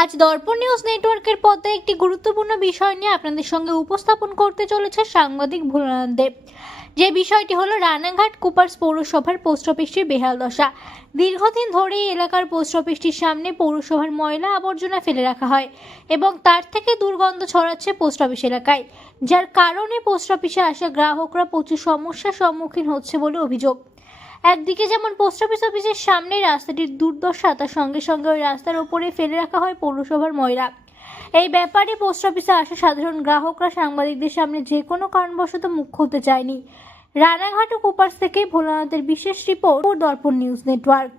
আজ দর্পণ নিউজ নেটওয়ার্কের পর্দায় একটি গুরুত্বপূর্ণ বিষয় নিয়ে আপনাদের সঙ্গে উপস্থাপন করতে চলেছে সাংবাদিক ভোলানাথ দেব। যে বিষয়টি হলো রানাঘাট কুপার্স পৌরসভার পোস্ট অফিসটির বেহাল দশা। দীর্ঘদিন ধরে এই এলাকার পোস্ট অফিসটির সামনে পৌরসভার ময়লা আবর্জনা ফেলে রাখা হয় এবং তার থেকে দুর্গন্ধ ছড়াচ্ছে পোস্ট অফিস এলাকায়, যার কারণে পোস্ট অফিসে আসা গ্রাহকরা প্রচুর সমস্যার সম্মুখীন হচ্ছে বলে অভিযোগ। একদিকে যেমন পোস্ট অফিসের সামনে রাস্তাটির দুর্দশা, তার সঙ্গে সঙ্গে ওই রাস্তার ওপরে ফেলে রাখা হয় পৌরসভার ময়লা। এই ব্যাপারে পোস্ট অফিসে আসা সাধারণ গ্রাহকরা সাংবাদিকদের সামনে যে কোনো কারণবশত মুখ খুলতে চায়নি। রানাঘাট ও কুপার্স থেকে ভোলানাথের বিশেষ রিপোর্ট, দর্পণ নিউজ নেটওয়ার্ক।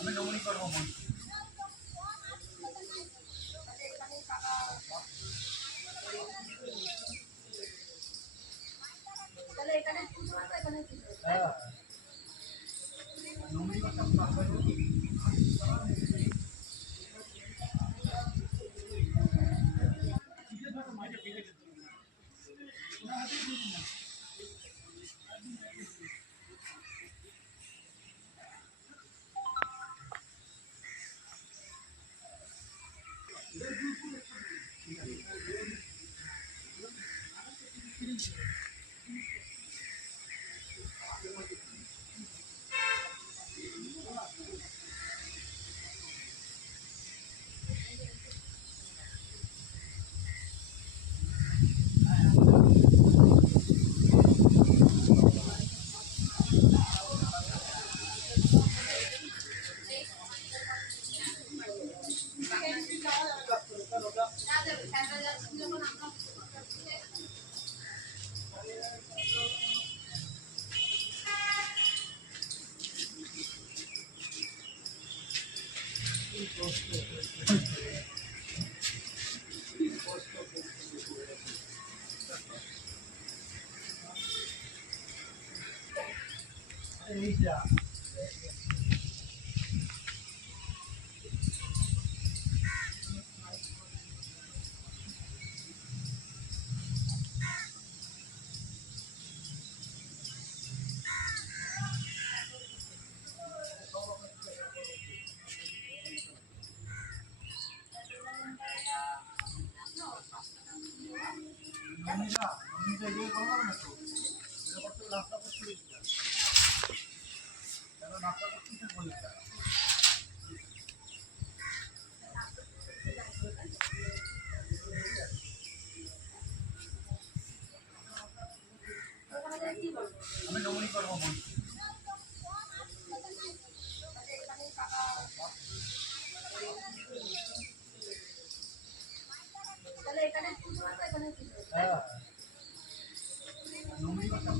আমি নমনী করবো বলছি। হ্যাঁ, নমনী করতাম এই যা নমনীরা এগিয়ে করলাম না তো, এটা করতে রাস্তা করতে গেছিলাম, কেন রাস্তা করতে বলেছিলাম। আমি নমনী করবো বলছি। হ্যাঁ, নমনী করতাম